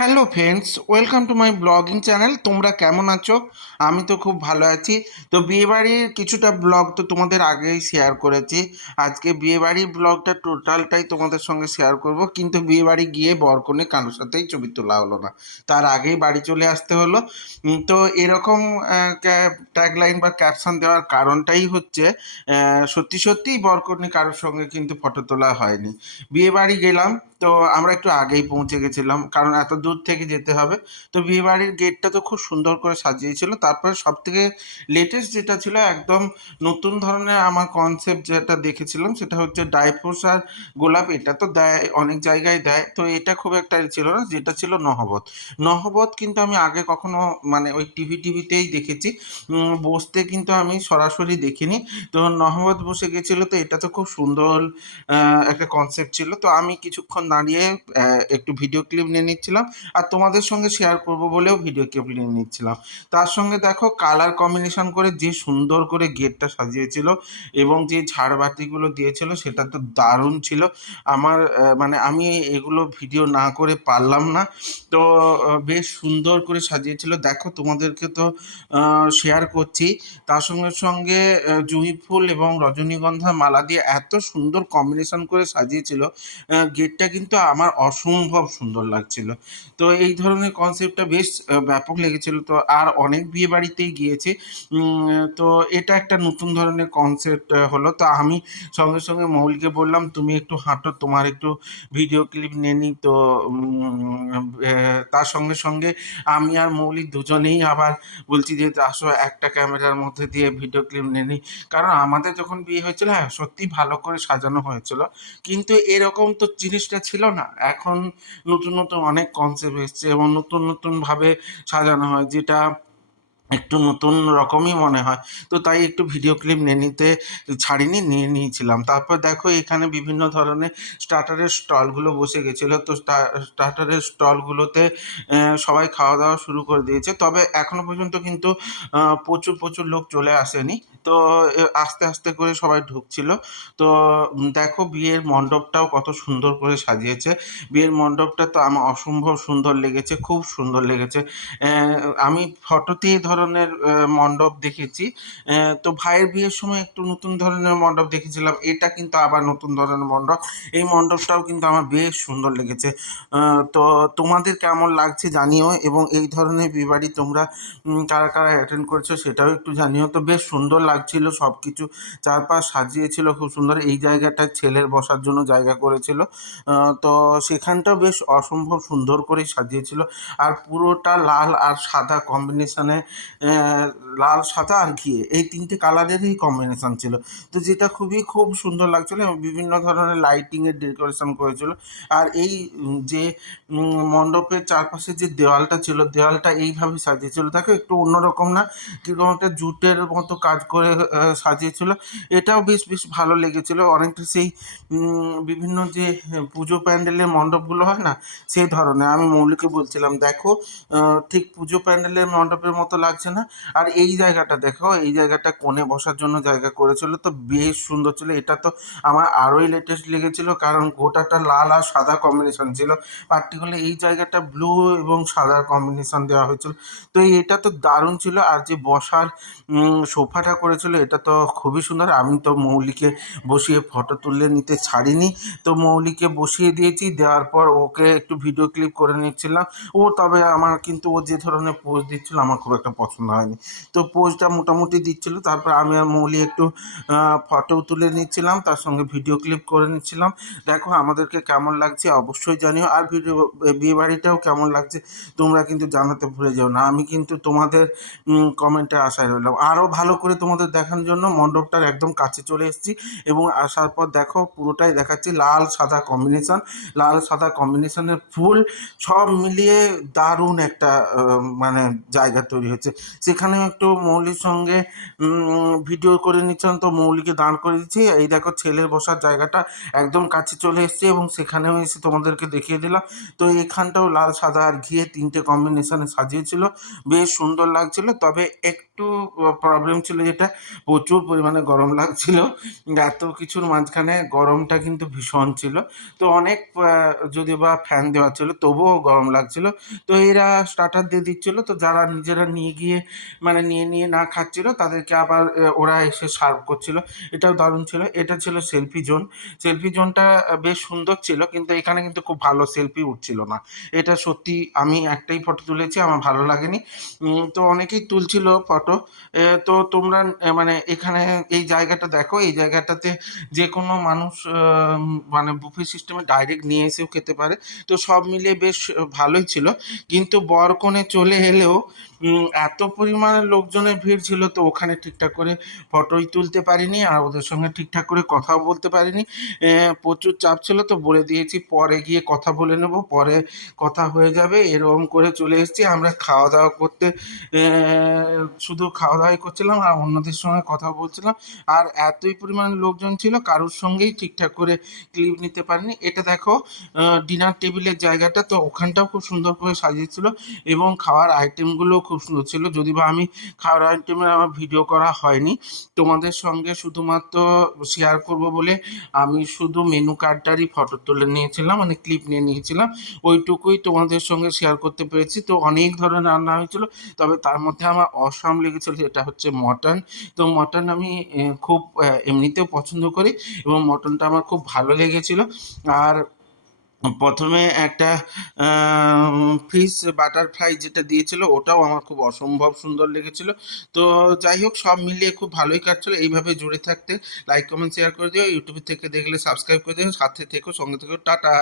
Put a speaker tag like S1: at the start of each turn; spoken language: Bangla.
S1: Hello friends welcome to my blogging channel তোমরা কেমন আছো? আমি তো খুব ভালো আছি। তো বিয়েবাড়ির কিছুটা ব্লগ তো তোমাদের আগেই শেয়ার করেছি। আজকে বিয়েবাড়ির ব্লগটা টোটালটাই তোমাদের সঙ্গে শেয়ার করব। কিন্তু বিয়েবাড়ি গিয়ে বরকনে কারোর সাথেই ছবি তোলা হলো না। তার আগেই বাড়ি চলে আসতে হলো। তো এরকম ট্যাগলাইন বা ক্যাপশন দেওয়ার কারণটাই হচ্ছে সত্যি সত্যিই বরকনে কারোর সঙ্গে কিন্তু ফটো তোলা হয়নি। বিয়েবাড়ি গেলাম, তো আমরা একটু আগেই পৌঁছে গেছিলাম। কারণ এত দূর থেকে যেতে হবে। তো বিয়েবাড়ির গেটটা তো খুব সুন্দর করে সাজিয়েছিল। তারপরে সব থেকে লেটেস্ট যেটা ছিল একদম নতুন ধরনের আমার কনসেপ্ট যেটা দেখেছিলাম সেটা হচ্ছে ডাইফোর্স আর গোলাপ। এটা তো দেয়, অনেক জায়গায় দেয়। তো এটা খুব একটা ছিল না, যেটা ছিল নহবত। নহবত কিন্তু আমি আগে কখনো মানে ওই টিভি টিভিতেই দেখেছি। বসতে কিন্তু আমি সরাসরি দেখিনি। তো নহবত বসে গেছিল তো এটা তো খুব সুন্দর একটা কনসেপ্ট ছিল। তো আমি কিছুক্ষণ দাঁড়িয়ে একটু ভিডিও ক্লিপ নিয়ে নিচ্ছিলাম। আর তোমাদের সঙ্গে শেয়ার করব বলেও ভিডিও ক্লিপ নিয়ে নিচ্ছিলাম। তার সঙ্গে দেখো কালার কম্বিনেশন করে যে সুন্দর করে গেটটা সাজিয়েছিল এবং যে ঝাড়বাতিগুলো দিয়েছিল সেটা তো দারুণ ছিল। আমার মানে আমি এগুলো ভিডিও না করে পারলাম না। তো বেশ সুন্দর করে সাজিয়েছিল। দেখো তোমাদেরকে তো শেয়ার করছি। তার সঙ্গে সঙ্গে জুঁই ফুল এবং রজনীগন্ধা মালা দিয়ে এত সুন্দর কম্বিনেশন করে সাজিয়েছিল। গেটটা কিন্তু আমার অসম্ভব সুন্দর লাগছিল। তো এই ধরনের কনসেপ্টটা বেশ ব্যাপক লেগেছিল। তো আর অনেক বিয়ে বাড়িতেই গিয়েছি। তো এটা একটা নতুন ধরনের কনসেপ্ট হলো। তো আমি সঙ্গে সঙ্গে মৌলিকে বললাম, তুমি একটু হাঁটো, তোমার একটু ভিডিও ক্লিপ নিয়ে নিই। তো তার সঙ্গে সঙ্গে আমি আর মৌলিক দুজনেই আবার বলছি যে, আসো একটা ক্যামেরার মধ্যে দিয়ে ভিডিও ক্লিপ নিয়ে নিই। কারণ আমাদের যখন বিয়ে হয়েছিল হ্যাঁ সত্যি ভালো করে সাজানো হয়েছিল। কিন্তু এরকম তো জিনিসটা ছিল না। এখন নতুন নতুন অনেক কনসেপ্ট এসছে এবং নতুন নতুনভাবে সাজানো হয় যেটা একটু নতুন রকমই মনে হয়। তো তাই একটু ভিডিও ক্লিপ নিয়ে নিতে, ছাড়িনি, নিয়ে নিয়েছিলাম। তারপর দেখো এখানে বিভিন্ন ধরনের স্টার্টারের স্টলগুলো বসে গেছিল। তো স্টার্টারের স্টলগুলোতে সবাই খাওয়া দাওয়া শুরু করে দিয়েছে। তবে এখনও পর্যন্ত কিন্তু প্রচুর প্রচুর লোক চলে আসেনি। তো আস্তে আস্তে করে সবাই ঢুকছিল। তো দেখো বিয়ের মণ্ডপটাও কত সুন্দর করে সাজিয়েছে। বিয়ের মণ্ডপটা তো আমার অসম্ভব সুন্দর লেগেছে, খুব সুন্দর লেগেছে। আমি ফটোতে এই ধরনের মণ্ডপ দেখেছি। তো ভাইয়ের বিয়ের সময় একটু নতুন ধরনের মণ্ডপ দেখেছিলাম। এটা কিন্তু আবার নতুন ধরনের মণ্ডপ। এই মণ্ডপটাও কিন্তু আমার বেশ সুন্দর লেগেছে। তো তোমাদের কেমন লাগছে জানিও এবং এই ধরনের বিয়েবাড়ি তোমরা কারা কারা অ্যাটেন্ড করেছ সেটাও একটু জানিও। তো বেশ সুন্দর লাগছিল সব কিছু চারপাশ সাজিয়েছিল, খুব সুন্দর। এই জায়গাটায় ছেলের বসার জন্য জায়গা করেছিল। তো সেখানটাও বেশ অসম্ভব সুন্দর করে সাজিয়েছিল। আর পুরোটা লাল আর সাদা কম্বিনেশনে লাল, সাদা আর ঘিয়ে। এই তিনটে কালারেরই কম্বিনেশন ছিল। তো যেটা খুবই খুব সুন্দর লাগছিল এবং বিভিন্ন ধরনের লাইটিংয়ের ডেকোরেশন করেছিল। আর এই যে মণ্ডপের চারপাশে যে দেওয়ালটা ছিল, দেওয়ালটা এইভাবে সাজিয়েছিল। দেখো, একটু অন্যরকম না? কীরকম একটা জুটের মতো কাজ করে সাজিয়েছিল। এটাও বেশ বেশ ভালো লেগেছিল। অনেকটা সেই বিভিন্ন যে, পুজো প্যান্ডেলের মণ্ডপগুলো হয় না? সেই ধরনের। আমি মৌলিকে বলছিলাম, দেখো ঠিক পুজো প্যান্ডেলের মণ্ডপের মতো লাগছে। না। আর এই জায়গাটা দেখো, এই জায়গাটা কোণে বসার জন্য জায়গা করেছিল তো বেশ সুন্দর ছিল। এটা তো আমার আরোই লেটেস্ট লেগেছিল কারণ গোটাটা লাল আর সাদা কম্বিনেশন ছিল। পার্টিকুলার এই জায়গাটা ব্লু এবং সাদার কম্বিনেশন দেওয়া হয়েছিল। তো এটা তো দারুণ ছিল। আর যে বসার সোফাটা করেছিল এটা তো খুবই সুন্দর। আমি তো মৌলিকে বসিয়ে ফটো তুলে নিতে ছাড়িনি। তো মৌলিকে বসিয়ে দিয়েছি। দেওয়ার পর ওকে একটু ভিডিও ক্লিপ করে নিচ্ছিলাম। ও তবে আমার কিন্তু ও যে ধরনের পোজ দিচ্ছিল, আমার খুব একটা পছন্দ হয়নি। তো পোজটা মোটামুটি দিচ্ছিল, তারপর আমি আর মৌলি একটু ফটো তুলে নিচ্ছিলাম, তার সঙ্গে ভিডিও ক্লিপ করে নিচ্ছিলাম। দেখো আমাদেরকে কেমন লাগছে, অবশ্যই জানিও। আর ভিডিও বিয়ে বাড়িটাও কেমন লাগছে, তোমরা কিন্তু জানাতে ভুলে যাও না। আমি কিন্তু তোমাদের কমেন্টে আশায় রইলাম। আরও ভালো করে তোমাদের দেখানোর জন্য মণ্ডপটার একদম কাছে চলে এসেছি এবং আসার পর দেখো পুরোটাই দেখাচ্ছি। লাল, সাদা কম্বিনেশন লাল, সাদা কম্বিনেশনের ফুল সব মিলিয়ে দারুণ একটা মানে জায়গা তৈরি হচ্ছে সেখানেও একটু মৌলির সঙ্গে ভিডিও করে নিচ্ছেন, তো মৌলিকে দাঁড় করে দিচ্ছি। এই দেখো ছেলের বসার জায়গাটা একদম কাছে চলে এসছে এবং সেখানেও এসে তোমাদেরকে দেখিয়ে দিলাম। তো এখানটাও লাল, সাদা আর ঘিয়ে তিনটে কম্বিনেশনে সাজিয়েছিল। বেশ সুন্দর লাগছিল। তবে একটু একটু প্রবলেম ছিল যেটা, প্রচুর পরিমাণে গরম লাগছিল। এত কিছুর মাঝখানে গরমটা কিন্তু ভীষণ ছিল। তো অনেক যদি বা ফ্যান দেওয়া ছিল, তবুও গরম লাগছিল। তো এরা স্টার্টার দিয়ে দিচ্ছিল। তো যারা নিজেরা নিয়ে গিয়ে মানে নিয়ে নিয়ে না খাচ্ছিল, তাদেরকে আবার ওরা এসে সার্ভ করছিল। এটাও দারুণ ছিল। এটা ছিল সেলফি জোন সেলফি জোনটা বেশ সুন্দর ছিল, কিন্তু এখানে কিন্তু খুব ভালো সেলফি উঠছিল না। এটা সত্যি আমি একটাই ফটো তুলেছি, আমার ভালো লাগেনি। তো অনেকেই তুলছিল ফটো তো তোমরা মানে এখানে এই জায়গাটা দেখো এই জায়গাটাতে যে কোনো মানুষ মানে বুফে সিস্টেমে ডাইরেক্ট নিয়ে এসেও খেতে পারে। তো সব মিলিয়ে বেশ ভালোই ছিল। কিন্তু বরকনে চলে এলেও এত পরিমাণে লোকজনের ভিড় ছিল তো ওখানে ঠিকঠাক করে ফটোই তুলতে পারিনি আর ওদের সঙ্গে ঠিকঠাক করে কথাও বলতে পারিনি। প্রচুর চাপ ছিল তো বলে দিয়েছি পরে গিয়ে কথা বলে নেব পরে কথা হয়ে যাবে এরকম করে চলে এসেছি। আমরা খাওয়া দাওয়া করতে আহ, শুধু খাওয়া দাওয়াই করছিলাম আর অন্যদের সঙ্গে কথা বলছিলাম। আর এতই পরিমাণ লোকজন ছিল, কারোর সঙ্গেই ঠিকঠাক করে ক্লিপ নিতে পারিনি। এটা দেখো ডিনার টেবিলের জায়গাটা তো ওখানটাও খুব সুন্দর করে সাজিয়েছিল এবং খাওয়ার আইটেমগুলো খুব সুন্দর ছিল। যদি বা আমি খাওয়ার আইটেমের আমার ভিডিও করা হয়নি, তোমাদের সঙ্গে শুধুমাত্র শেয়ার করব বলে আমি শুধু মেনু কার্ডটারই ফটো তুলে নিয়েছিলাম মানে ক্লিপ নিয়ে নিয়েছিলাম। ওইটুকুই তোমাদের সঙ্গে শেয়ার করতে পেরেছি। তো অনেক ধরনের রান্না হয়েছিল, তবে তার মধ্যে আমার অসাম লেগেছিল যেটা হচ্ছে মটন। তো মটন আমি খুব এমনিতেও পছন্দ করি এবং মটনটা আমার খুব ভালো লেগেছিল। আর প্রথমে একটা ফিশ বাটারফ্লাই যেটা দিয়েছিল, ওটাও আমার খুব অসম্ভব সুন্দর লেগেছিল। তো যাই হোক, সব মিলিয়ে খুব ভালোই কাটছিল। এইভাবে জুড়ে থাকতে লাইক কমেন্ট শেয়ার করে দিও। ইউটিউব থেকে দেখলে সাবস্ক্রাইব করে দিও। সাথে থেকো, সঙ্গে থেকো। টাটা!